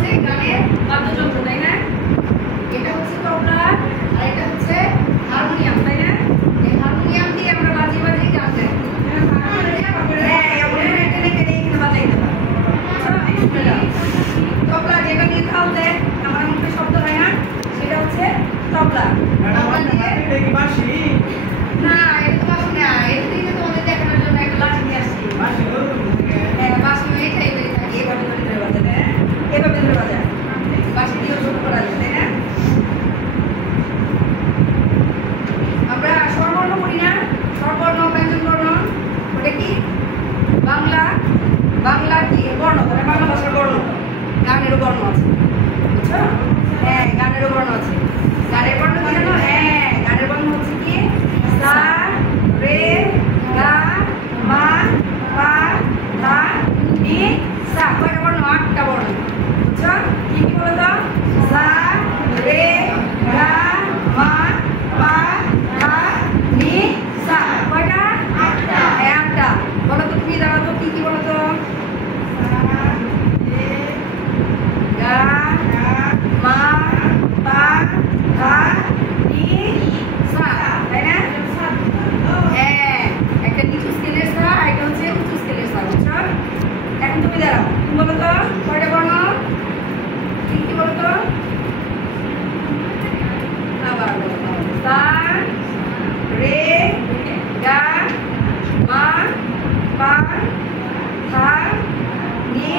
হচ্ছে গানের বাদ্যযন্ত্র, তাই না? এটা হচ্ছে তবলা আর এটা হচ্ছে হারমোনিয়াম, তাই না? এই হারমোনিয়াম দিয়ে আমরা বাজিয়ে বাজিয়ে গান গাই। তবলা যেটা দিয়ে তাল দেয়, আমার মুখে শব্দ হয় না, সেটা হচ্ছে তবলা। না, এটা তো বাসি না, এটা দিয়ে তোমাদের দেখানোর জন্য একটা লাঠি নিয়ে আসছি। হ্যাঁ, বাসি এইটাই বেরিয়ে থাকে, এভাবে ধরে ধরে বাজায়, তাই না? এভাবে ধরে বাজায়, বাসি দিয়েও ছোট করা যায়, তাই না? আমরা স্বরবর্ণ করি না, স্বরবর্ণ ব্যঞ্জন বর্ণ, ওটা কি বাংলা কি বর্ণ, তাহলে বাংলা ভাষার বর্ণ। গানেরও বর্ণ আছে, বুঝছো? হ্যাঁ, গানেরও বর্ণ আছে। গানের বর্ণ কি জানো? হ্যাঁ, গানের বর্ণ হচ্ছে কি সা রে গা মা পা ধা নি সা। কয়টা বর্ণ? 8টা বর্ণ, বুঝছো? কি কি বলো তো? সা রে গা মা পা ধা নি সা। কয়টা? 8টা। হ্যাঁ, 8টা। বলো তো, তুমি দাঁড়াও তো, কি কি বলো তো? গা মা পা ধা নি সা, তাই না? হ্যাঁ, একটা নিচু স্কেলের সা, একটা হচ্ছে উঁচু স্কেলের সা, বুঝছো? এখন তুমি দাঁড়াও, তুমি বলো তো কয়টা বর্ণ? কি কি বলো তো? আবার বলো, সা রে গা মা পা ধা নি